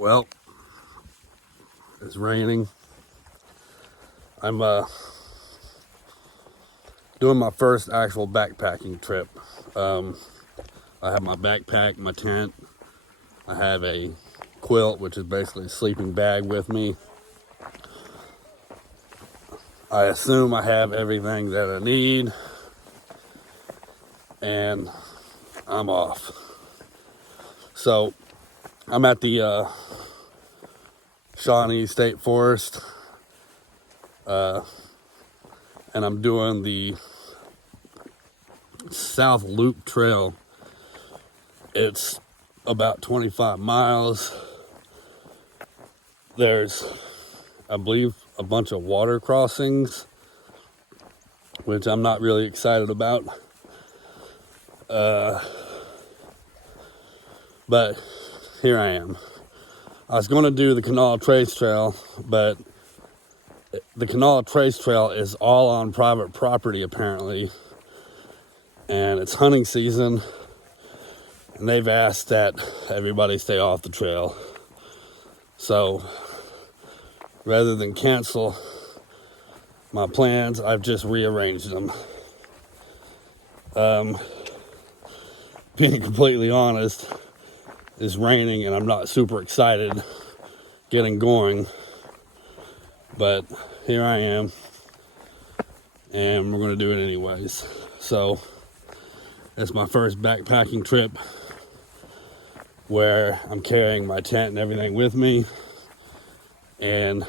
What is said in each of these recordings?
Well, it's raining. I'm doing my first actual backpacking trip. I have my backpack, my tent. I have a quilt, which is basically a sleeping bag, with me. I assume I have everything that I need, and I'm off. So I'm at the Shawnee State Forest, and I'm doing the South Loop Trail. It's about 25 miles. There's, I believe, a bunch of water crossings, which I'm not really excited about. But here I am. I was going to do the Canal Trace Trail, but the Canal Trace Trail is all on private property apparently, and it's hunting season, and they've asked that everybody stay off the trail. So rather than cancel my plans, I've just rearranged them. Being completely honest, it's raining and I'm not super excited getting going, but here I am, and we're going to do it anyways. So it's my first backpacking trip where I'm carrying my tent and everything with me, and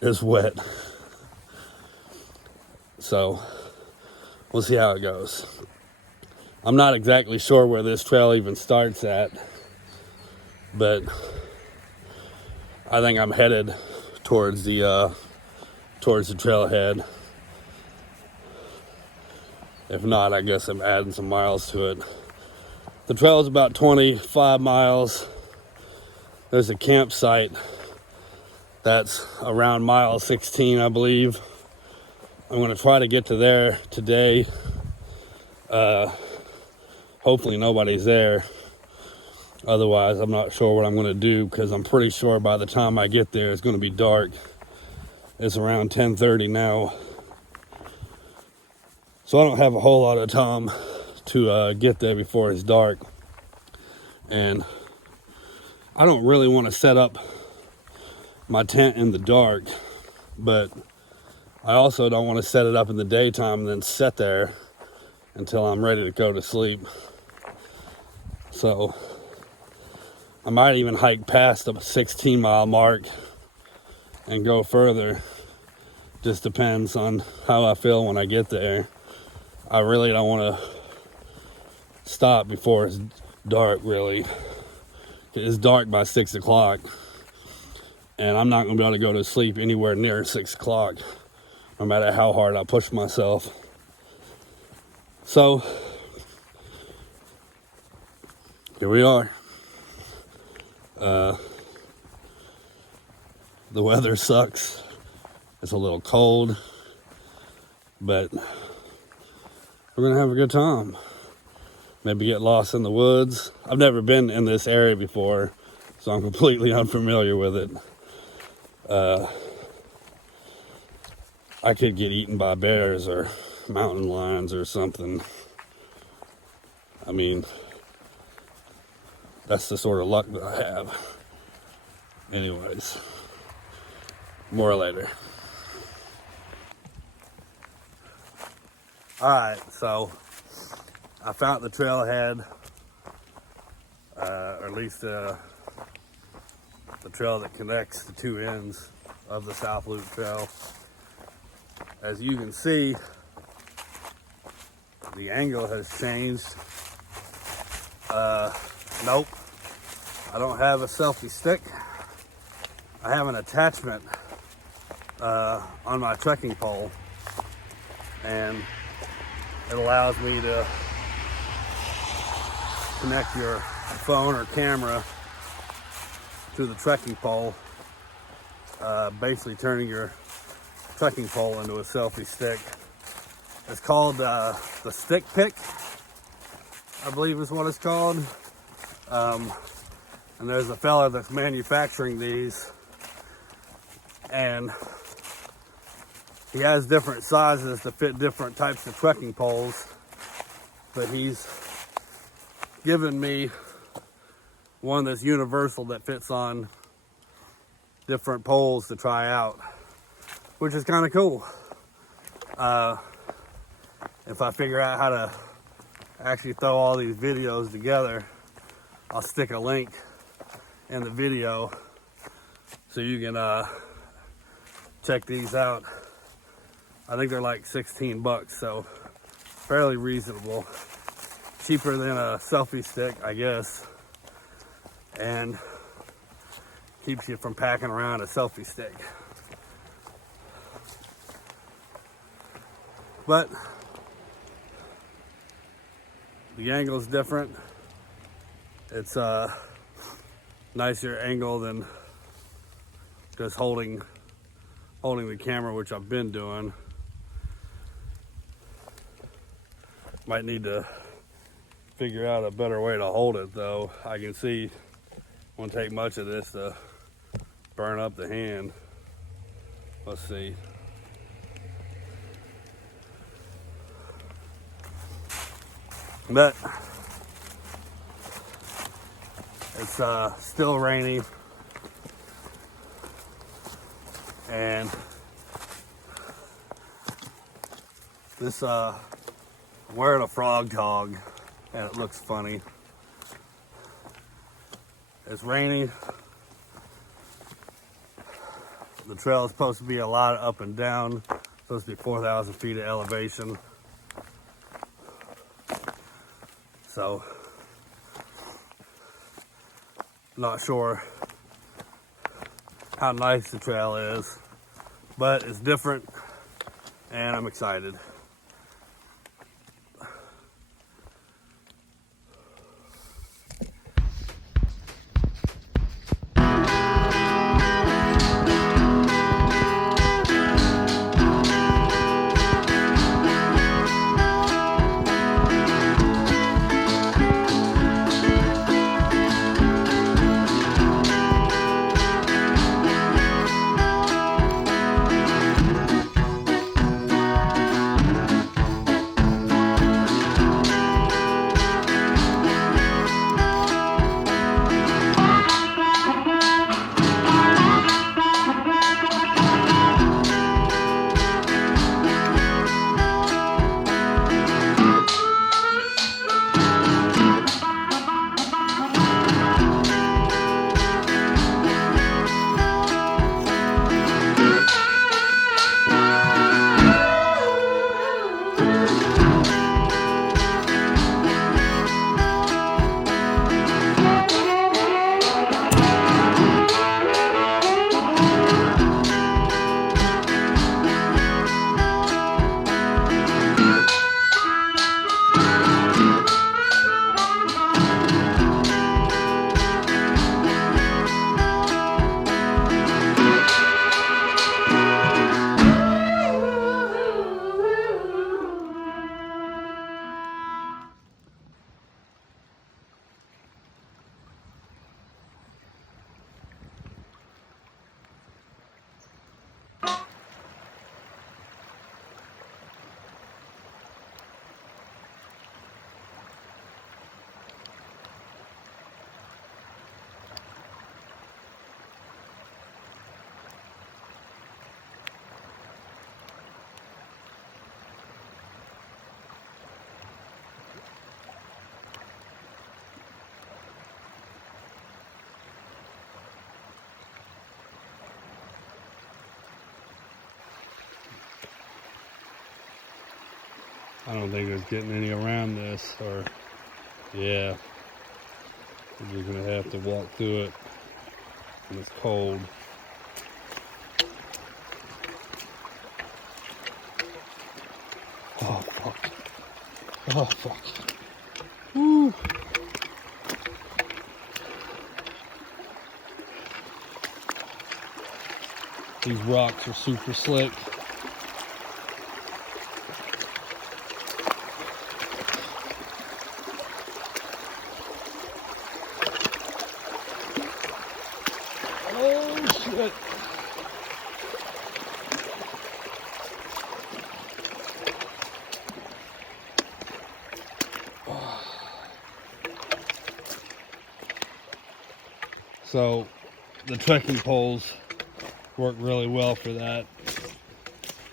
it's wet. So we'll see how it goes. I'm not exactly sure where this trail even starts at, but I think I'm headed towards the trailhead. If not, I guess I'm adding some miles to it. The trail is about 25 miles. There's a campsite that's around mile 16, I believe. I'm going to try to get to there today. Hopefully nobody's there. Otherwise, I'm not sure what I'm going to do, because I'm pretty sure by the time I get there, it's going to be dark. It's around 10:30 now. So I don't have a whole lot of time to get there before it's dark. And I don't really want to set up my tent in the dark, but I also don't want to set it up in the daytime and then sit there until I'm ready to go to sleep. So I might even hike past the 16-mile mark and go further. Just depends on how I feel when I get there. I really don't want to stop before it's dark, really. It's dark by 6 o'clock, and I'm not going to be able to go to sleep anywhere near 6 o'clock, no matter how hard I push myself. So here we are. The weather sucks. It's a little cold, but we're gonna have a good time. Maybe get lost in the woods. I've never been in this area before, so I'm completely unfamiliar with it. I could get eaten by bears or mountain lions or something. I mean, that's the sort of luck that I have. Anyways, more later. Alright, so I found the trailhead, or at least the trail that connects the two ends of the South Loop Trail. As you can see, the angle has changed. Nope, I don't have a selfie stick. I have an attachment on my trekking pole, and it allows me to connect your phone or camera to the trekking pole, basically turning your trekking pole into a selfie stick. It's called the stick pick, I believe is what it's called. And there's a fella that's manufacturing these, and he has different sizes to fit different types of trekking poles, but he's given me one that's universal that fits on different poles to try out, which is kind of cool. If I figure out how to actually throw all these videos together, I'll stick a link in the video so you can check these out. I think they're like 16 bucks, so fairly reasonable. Cheaper than a selfie stick, I guess, and keeps you from packing around a selfie stick. But the angle is different. It's a nicer angle than just holding the camera, which I've been doing. Might need to figure out a better way to hold it, though. I can see it won't take much of this to burn up the hand. Let's see. But it's still rainy, and this I'm wearing a frog tog, and it looks funny. It's rainy. The trail is supposed to be a lot of up and down. It's supposed to be 4,000 feet of elevation. So, not sure how nice the trail is, but it's different, and I'm excited. I don't think there's getting any around this, or yeah, we're just gonna have to walk through it, and it's cold. Oh fuck! Oh fuck! Woo! These rocks are super slick. Good. So the trekking poles work really well for that.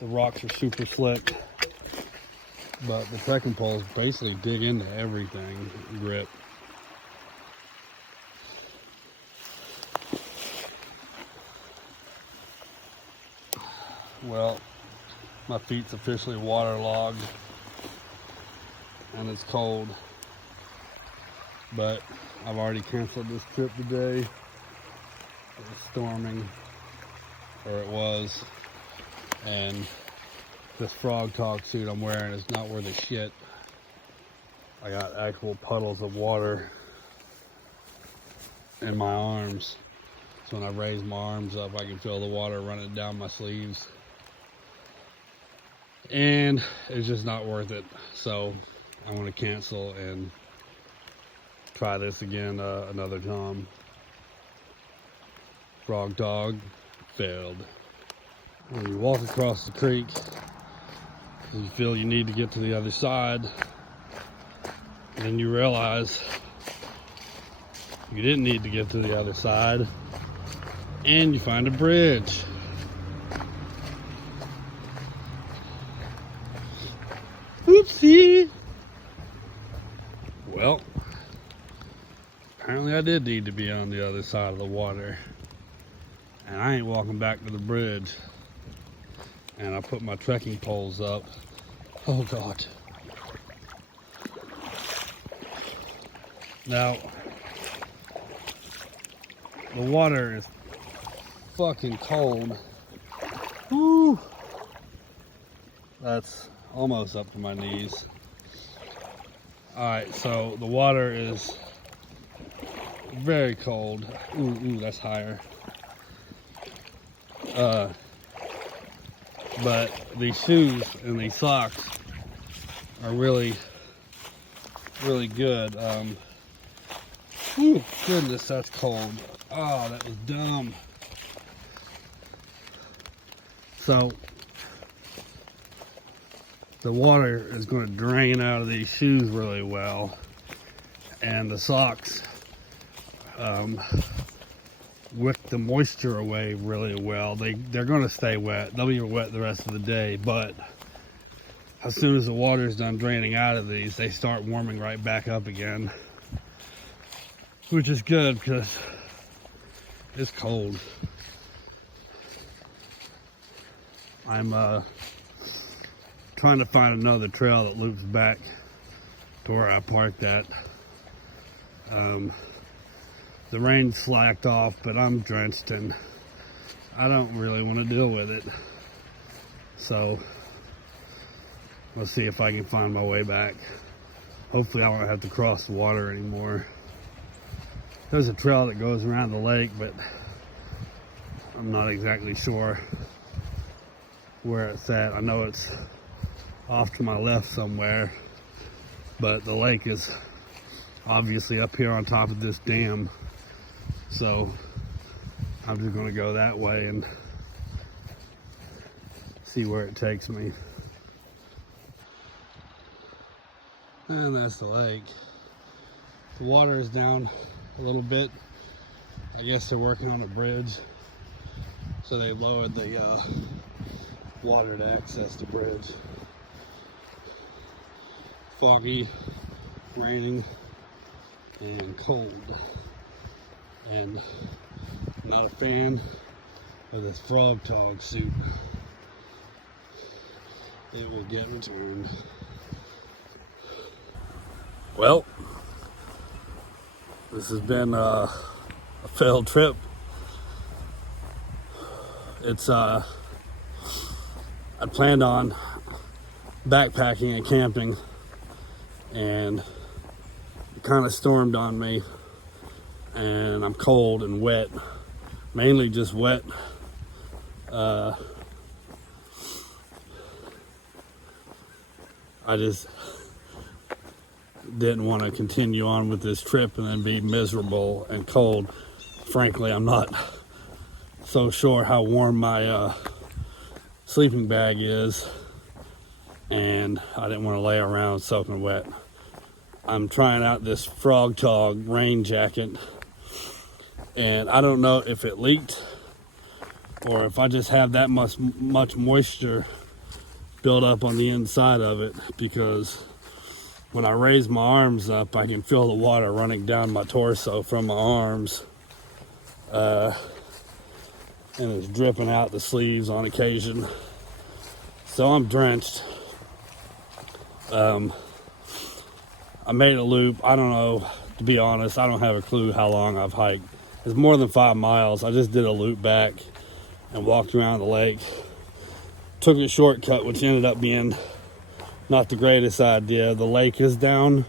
The rocks are super slick, but the trekking poles basically dig into everything, grip. Well, my feet's officially waterlogged and it's cold, but I've already canceled this trip today. It was storming, or it was, and this frog tog suit I'm wearing is not worth a shit. I got actual puddles of water in my arms. So when I raise my arms up, I can feel the water running down my sleeves. And it's just not worth it. So I want to cancel and try this again another time. Frog tog failed. When you walk across the creek, you feel you need to get to the other side, and then you realize you didn't need to get to the other side, and you find a bridge. Oopsie! Well, apparently I did need to be on the other side of the water, and I ain't walking back to the bridge. And I put my trekking poles up. Oh God. Now, the water is fucking cold. Woo! That's almost up to my knees. Alright, so the water is very cold. Ooh, that's higher. But these shoes and these socks are really good. Ooh, goodness, that's cold. Oh, that was dumb. So the water is going to drain out of these shoes really well, and the socks wick the moisture away really well. They're going to stay wet. They'll be wet the rest of the day, but as soon as the water is done draining out of these, they start warming right back up again, which is good because it's cold. I'm trying to find another trail that loops back to where I parked at. The rain slacked off, but I'm drenched and I don't really want to deal with it. So let's see if I can find my way back. Hopefully I won't have to cross the water anymore. There's a trail that goes around the lake, but I'm not exactly sure where it's at. I know it's off to my left somewhere, but the lake is obviously up here on top of this dam. So I'm just going to go that way and see where it takes me. And that's the lake. The water is down a little bit. I guess they're working on a bridge, so they lowered the water to access the bridge. Foggy, raining, and cold. And not a fan of this frog tog suit. It will get returned. Well, this has been a failed trip. It's I planned on backpacking and camping, and it kind of stormed on me, and I'm cold and wet, mainly just wet. I just didn't want to continue on with this trip and then be miserable and cold. Frankly, I'm not so sure how warm my sleeping bag is, and I didn't want to lay around soaking wet. I'm trying out this Frog Tog rain jacket, and I don't know if it leaked or if I just have that much moisture built up on the inside of it, because when I raise my arms up, I can feel the water running down my torso from my arms, and it's dripping out the sleeves on occasion. So I'm drenched. I made a loop. I don't know, to be honest, I don't have a clue how long I've hiked. It's more than 5 miles. I just did a loop back and walked around the lake. Took a shortcut, which ended up being not the greatest idea. The lake is down,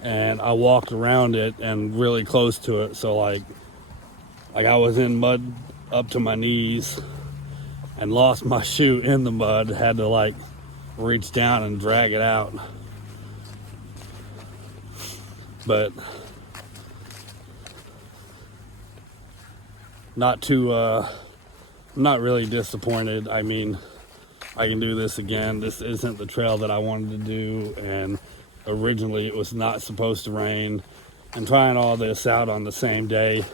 and I walked around it and really close to it. So like I was in mud up to my knees and lost my shoe in the mud. Had to like reach down and drag it out. But I'm not really disappointed. I mean, I can do this again. This isn't the trail that I wanted to do, and originally it was not supposed to rain. And trying all this out on the same day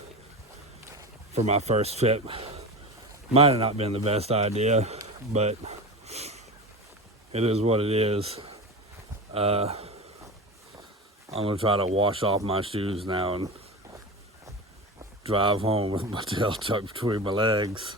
for my first trip might have not been the best idea, but it is what it is. I'm gonna try to wash off my shoes now and drive home with my tail tucked between my legs.